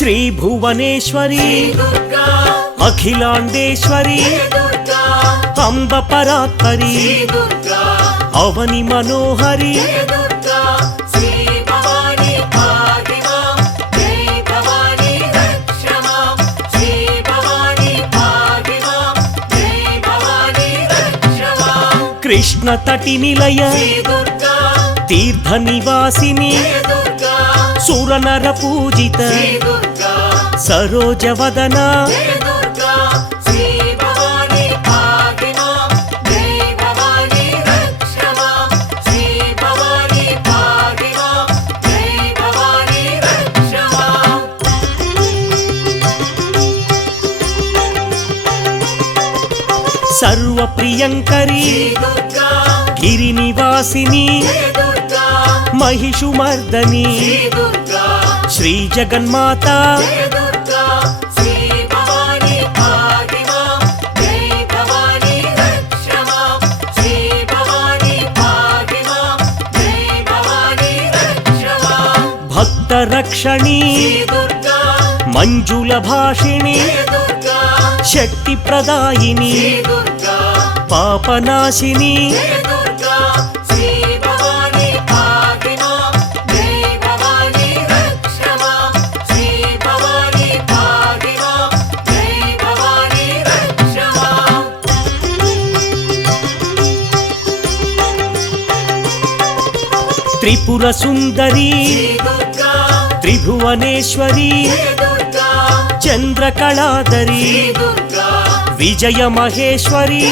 శ్రీ భువనేశ్వరి అఖిలాండేశ్వరి అంబ పరాత్పరి అవని మనోహరి కృష్ణ తటి నిలయ తీర్థ నివాసిని సురనర పూజిత సరోజవదన సర్వప్రియంకరి గిరినివాసిని महिषुमर्दनी श्री जगन्माता भक्त रक्षणी मंजुल भाषिणी शक्ति प्रदायिनी पापनाशिनी त्रिपुर सुंदरी त्रिभुवनेश्वरी चंद्रकलाधरी विजय महेश्वरी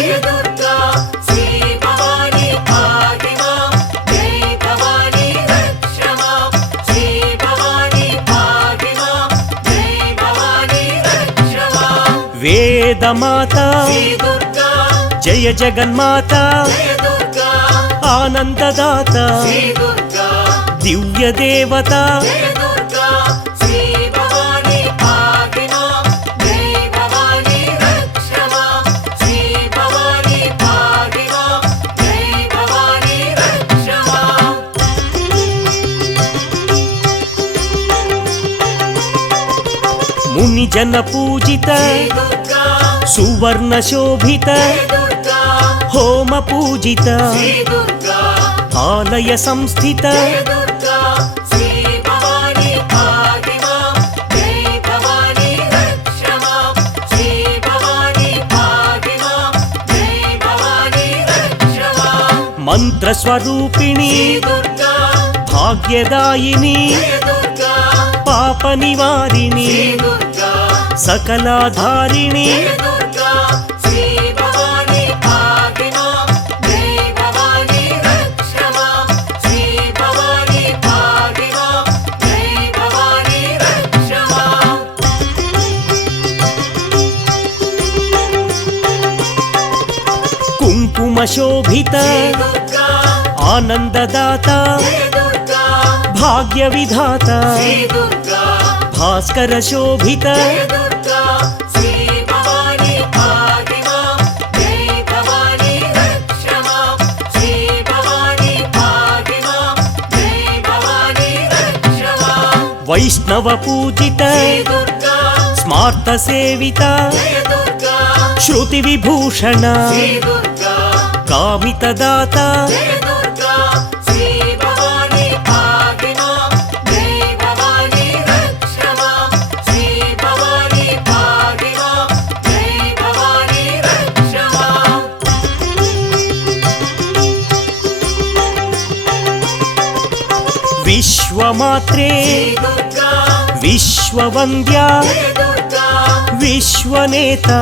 वेदमाता जय जगन्माता आनंददाता दिव्य देवता मुनि जन पूजित सुवर्ण शोभित होम पूजित आलय संस्थित मंत्र स्वरूपिणी भाग्यदायिनी पाप निवारिणी सकलाधारिणी कुंकुम शोभित आनंददाता भाग्य विधाता भास्कर शोभित वैष्णव पूजित स्मार्त सेविता श्रुति विभूषण कामितदाता विश्वमात्रे विश्ववन्द्या विश्वनेता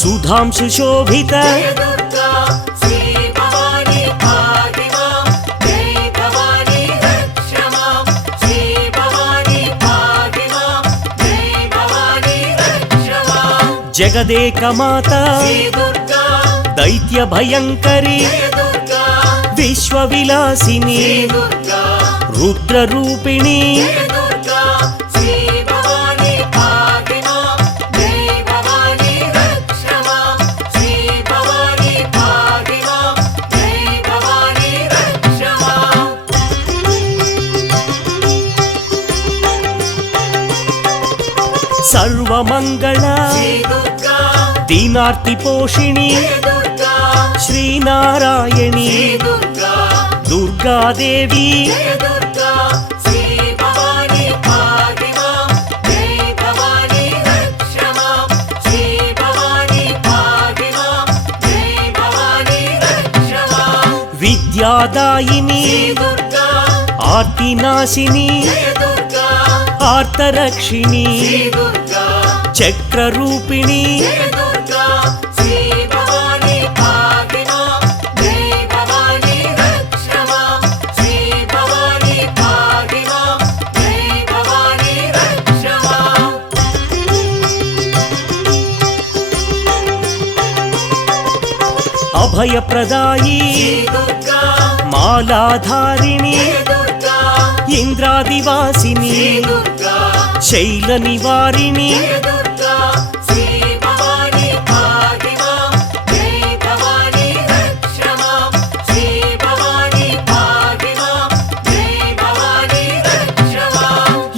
सुधांशु शोभित जगदेक माता दैत्य भयंकरी विश्वविलासिनी रुद्र रूपिणी సర్వమంగళ దీనార్తి పోషిణి శ్రీనారాయణి దుర్గాదేవి విద్యాదాయిని ఆర్తినాశిని ఆర్తరక్షిణి చక్రరూపిణి అభయప్రదాయి మాలాధారిణి ఇంద్రాదివాసిని శైల నివారిణి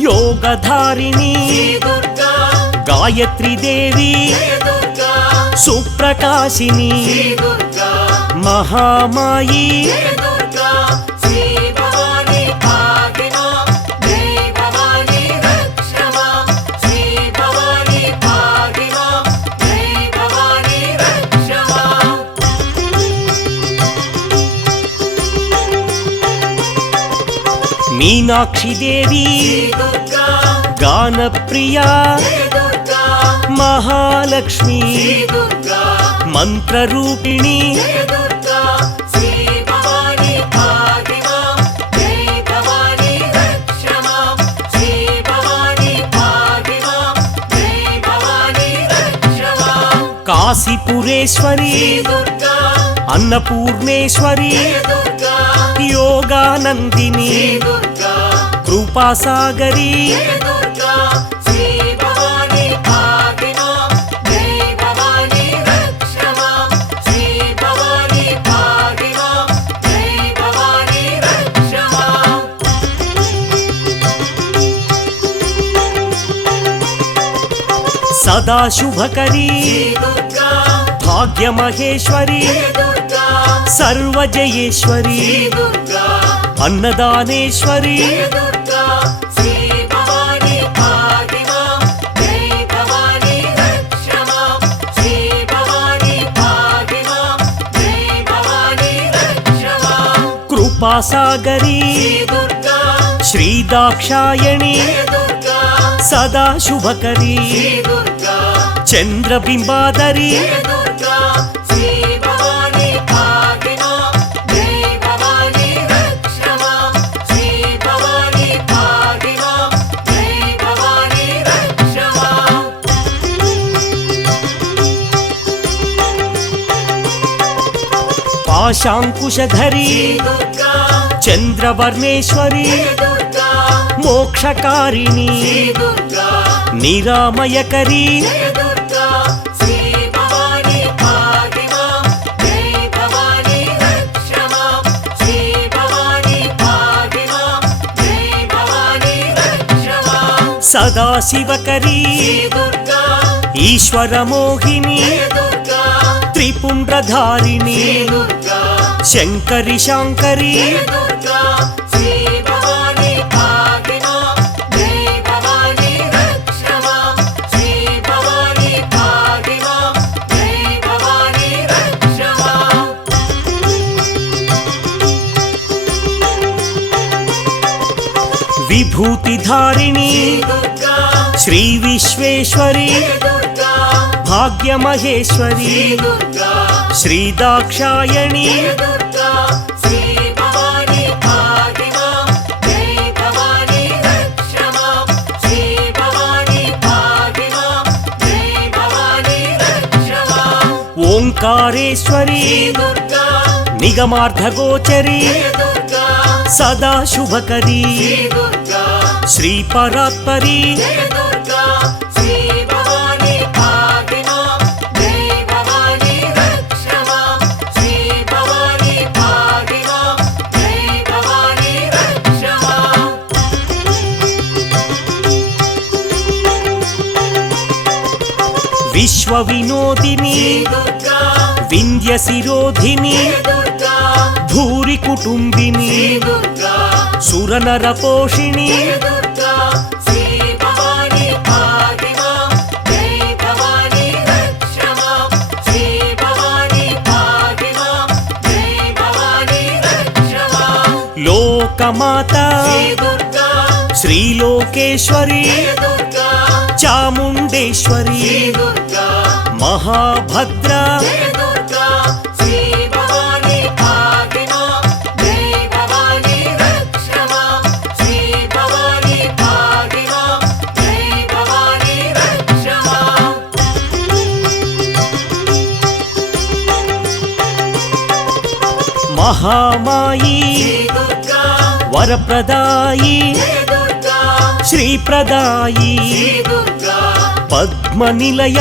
యోగధారిణి గాయత్రీ దేవి సుప్రకాశిని మహామాయి మీనాక్షి దేవి గానప్రియా మహాలక్ష్మి మంత్రరూపిణి కాశీపురేశ్వరి అన్నపూర్ణేశ్వరి యోగానందిని కృపాసాగరి సదా శుభకరి భాగ్యమహేశ్వరి సర్వజయేశ్వరి అన్నదానేశ్వరి కృపాసాగరి శ్రీదాక్షాయణి సదా శుభకరి చంద్రబింబాదరి పాశాంకుశధరి చంద్రవర్ణేశ్వరి మోక్షకారిణి నిరామయకరి సదాశివకరి ఈశ్వరమోహిని త్రిపుండ్రధారిణి శంకరి శాంకరి విభూతిధారిణి శ్రీ విశ్వేశ్వరి భాగ్యమహేశ్వరి శ్రీదాక్షాయణి ఓంకారేశ్వరి నిగమార్థగోచరి సదా శుభకరి శ్రీపరాత్పరి విశ్వ వినోదిని వింధ్య శిరోధిని భూరి కుటుంబిని సురనర పోషిణి లోకమాత శ్రీలోకేశ్వరి చాముండేశ్వరి మహాభద్ర మహామాయి వరప్రదాయి శ్రీప్రదాయి పద్మనిలయ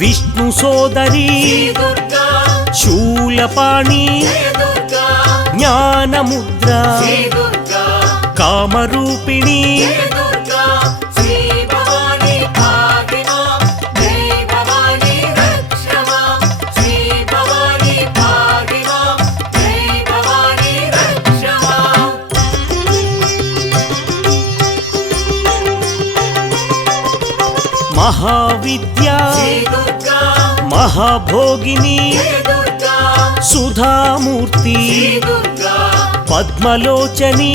విష్ణు సోదరి శూలపాణి జ్ఞానముద్ర కామరూపిణి మహావిద్య మహాభోగిని సుధామూర్తి పద్మలోచని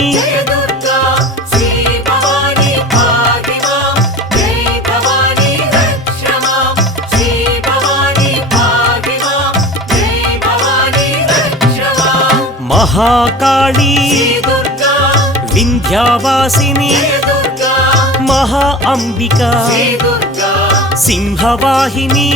మహాకాళీ వింధ్యావాసిని మహా అంబిక సింహవాహిని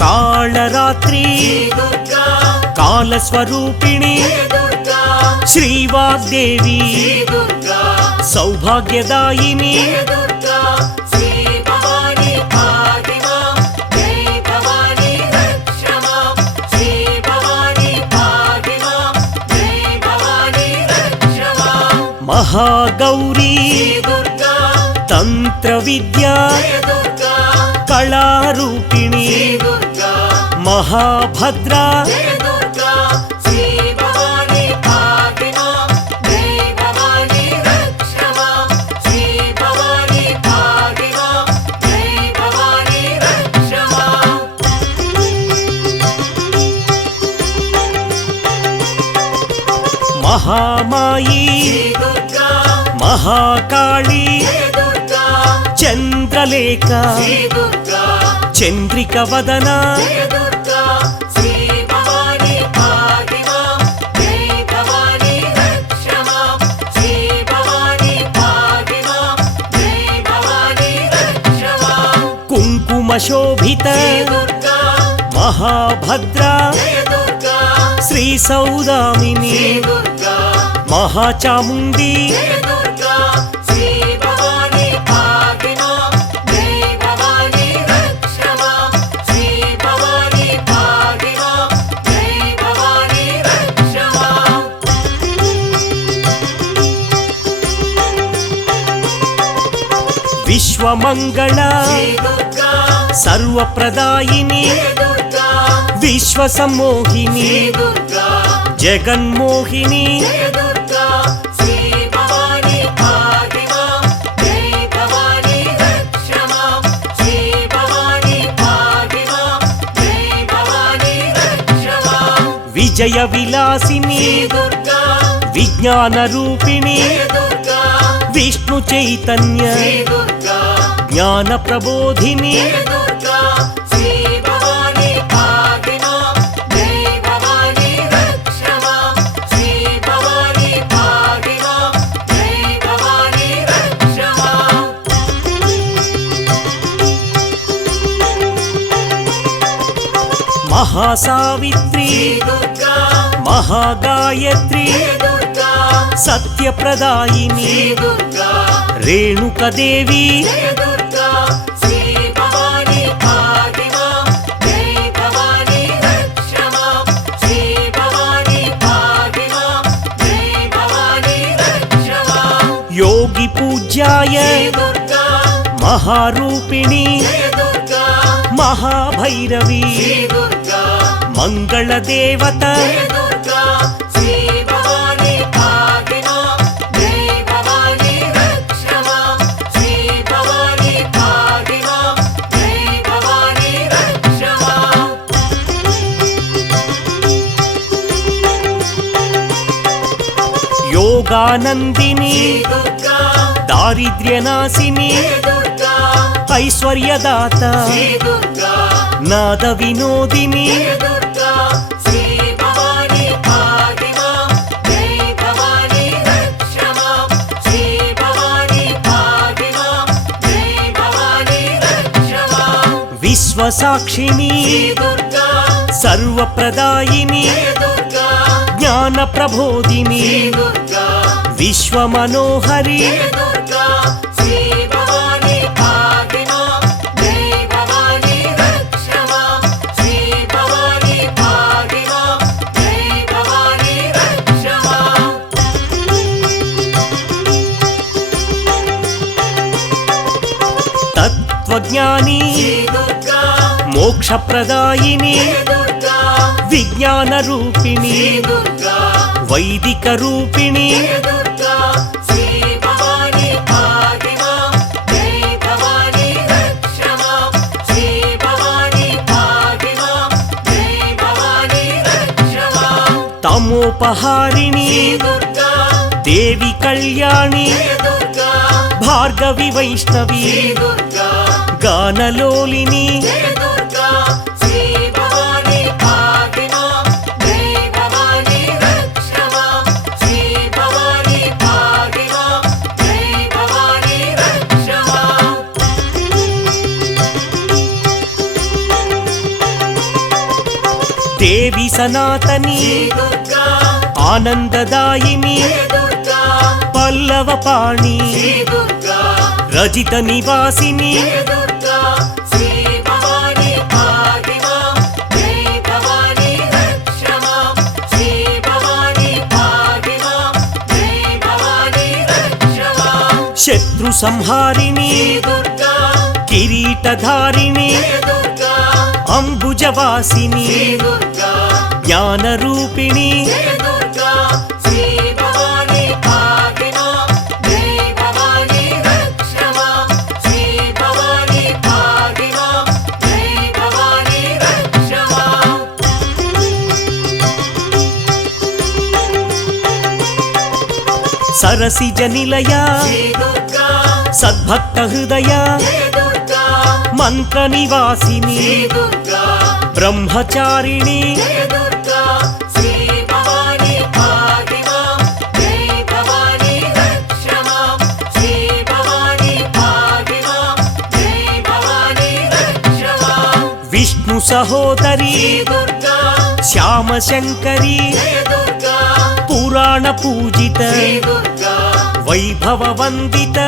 కాళరాత్రి కాలస్వరూపిణి శ్రీవాగ్దేవి సౌభాగ్యదాయిని మహాగౌరీ తంత్ర విద్యా కళారూపిణి మహాభద్ర మహామాయి మహాకాళీ చంద్రలేఖ చంద్రిక వదన కుంకుమ శోభిత మహాభద్ర శ్రీ సౌదామిని మహాచాముండి విశ్వమంగళ సర్వప్రదాయిని విశ్వసమ్మోహిని జగన్మోహిని విజయ విలాసిని విజ్ఞాన రూపిణి విష్ణు చైతన్య జ్ఞాన ప్రబోధిని महासावित्री महागायत्री सत्यप्रदायिनी रेणुकदेवी योगी पूज्याय महारूपिणी महाभैरवी मंगलदेवता योगानंदिनी दारिद्र्यनाशिनी ऐश्वर्यदाता नाद विनोदिनी विश्वसाक्षिणी सर्वप्रदायिनी ज्ञानप्रबोधिनी विश्वमनोहरी तत्वज्ञानी मोक्षप्रदायिनी विज्ञानरूपिणी वैदिकरूपिणी तमोपहारिणी देवी कल्याणी भार्गवी वैष्णवी गानलोलिनी देवी सनातनी आनंददायिनी पल्लवपाणी रजित निवासिनी शत्रु संहारिणी किरीटधारिणी अंबुजवासिनी ज्ञानरूपिणी सरसिज निलया सद्भक्त हृदया मंत्र निवासिनी ब्रह्मचारिणी विष्णु सहोदरी श्याम शंकरी पुराण पूजित वैभव वंदित